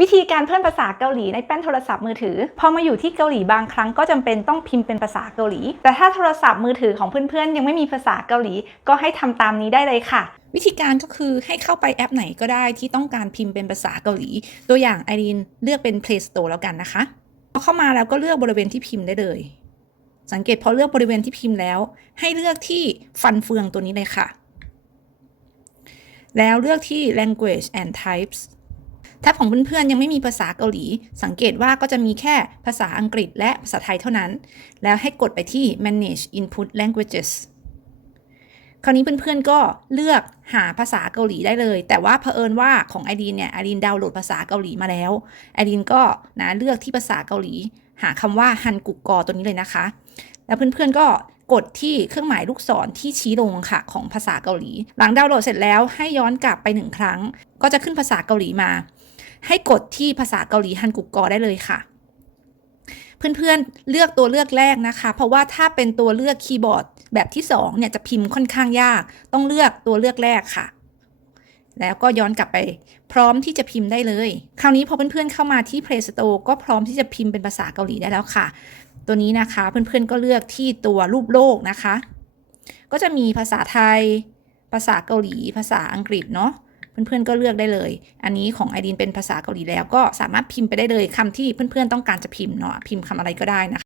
วิธีการเพิ่มภาษาเกาหลีในแป้นโทรศัพท์มือถือ พอมาอยู่ที่เกาหลีบางครั้งก็จำเป็นต้องพิมพ์เป็นภาษาเกาหลี แต่ถ้าโทรศัพท์มือถือของเพื่อนๆ ยังไม่มีภาษาเกาหลี ก็ให้ทำตามนี้ได้เลยค่ะวิธีการก็คือให้เข้าไปแอปไหนก็ได้ที่ต้องการพิมพ์เป็นภาษาเกาหลี ตัวอย่างไอรีนเลือกเป็น Play Store แล้วกันนะคะ พอเข้ามาแล้วก็เลือกบริเวณที่พิมพ์ได้เลย สังเกตพอเลือกบริเวณที่พิมพ์แล้ว ให้เลือกที่ฟันเฟืองตัวนี้เลยค่ะ แล้วเลือกที่ language and types แท็บของเพื่อนๆยังไม่มีภาษาเกาหลี สังเกตว่าก็จะมีแค่ภาษาอังกฤษและภาษาไทยเท่านั้น แล้วให้กดไปที่ manage input languages คราวนี้เพื่อนๆก็เลือกหาภาษาเกาหลีได้เลย แต่ว่าเผอิญว่าของไอดีนเนี่ยไอดีนดาวน์โหลดภาษาเกาหลีมาแล้วไอดีนก็นะเลือกที่ภาษาเกาหลี หาคำว่าฮันกุกกอตัวนี้เลยนะคะ แล้วเพื่อนๆก็กดที่เครื่องหมายลูกศรที่ชี้ลงค่ะของภาษาเกาหลี หลังดาวน์โหลดเสร็จแล้วให้ย้อนกลับไปหนึ่งครั้ง ก็จะขึ้นภาษาเกาหลีมา ให้กดที่ภาษาเกาหลีฮันกุกกอได้เลยค่ะ เพื่อนๆเลือกตัวเลือกแรกนะคะ เพราะว่าถ้าเป็นตัวเลือกคีย์บอร์ดแบบที่2เนี่ยจะพิมพ์ค่อนข้างยาก ต้องเลือกตัวเลือกแรกค่ะ แล้วก็ย้อนกลับไป พร้อมที่จะพิมพ์ได้เลย คราวนี้พอเพื่อนๆเข้ามาที่ Play Store ก็พร้อมที่จะพิมพ์เป็นภาษาเกาหลีได้แล้วค่ะ ตัวนี้นะคะเพื่อนๆก็เลือกที่ตัวรูปโลกนะคะ ก็จะมีภาษาไทย ภาษาเกาหลี ภาษาอังกฤษเนาะ เพื่อนๆก็เลือกได้เลย อันนี้ของไอดีนเป็นภาษาเกาหลีแล้วก็สามารถพิมพ์ไปได้เลยคำที่เพื่อนๆต้องการจะพิมพ์เนาะพิมพ์คำอะไรก็ได้นะคะ